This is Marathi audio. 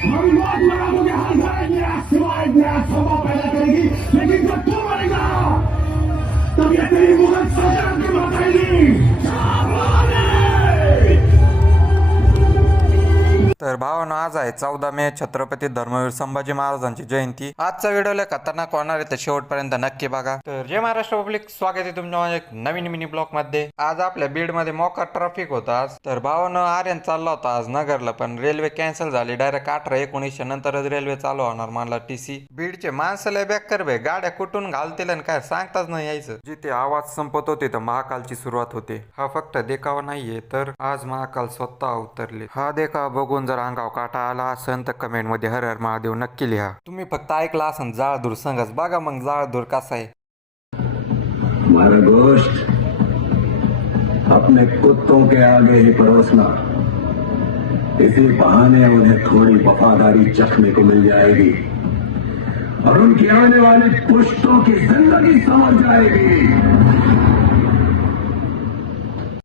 हम मौत मराठों के हर घर एक नया सिवा एक नया सभा पैदा करेगी, लेकिन जब तू मरेगा तब ये तेरी मुगल सल्तनत की बात आएगी। तर भावांनो, आज आहे 14 मे, छत्रपती धर्मवीर संभाजी महाराजांची जयंती। आजचा व्हिडिओ लय खतरनाक होणार आहे, तर शेवटपर्यंत नक्की बघा। तर जय महाराष्ट्र पब्लिक, स्वागत आहे तुमच्या माझ्या एक नवीन मिनी ब्लॉग मध्ये। आज आपल्या बीड मध्ये मोका ट्रॅफिक होता आज। तर भावांनो, आर्यन चालला होता आज नगरला, पण रेल्वे कॅन्सल झाली। डायरेक्ट 18-19 नंतरच रेल्वे चालू होणार म्हणला टीसी। बीडचे माणसं लय बेकार बे, गाड्या कुठून घालतील आणि काय सांगताच नाही यायचं। जिथे आवाज संपत होते तर महाकालची सुरुवात होते। हा फक्त देखावा नाहीये, तर आज महाकाल स्वतः अवतरले। हा देखावा बघून जर अंगाव काटा आला असेल तर कमेंट मध्ये हर हर महादेव नक्की लिहा। तुम्ही फक्त ऐकला असेल जाळधूर संघच, बघा मग जाळधूर कसा आहे। हमारा गोश्त अपने कुत्तों के आगे ही परोसना, इसी बहाने उन्हें थोड़ी वफादारी चखने को मिल जाएगी और उनकी आने वाली पुश्तों की जिंदगी समझ जाएगी।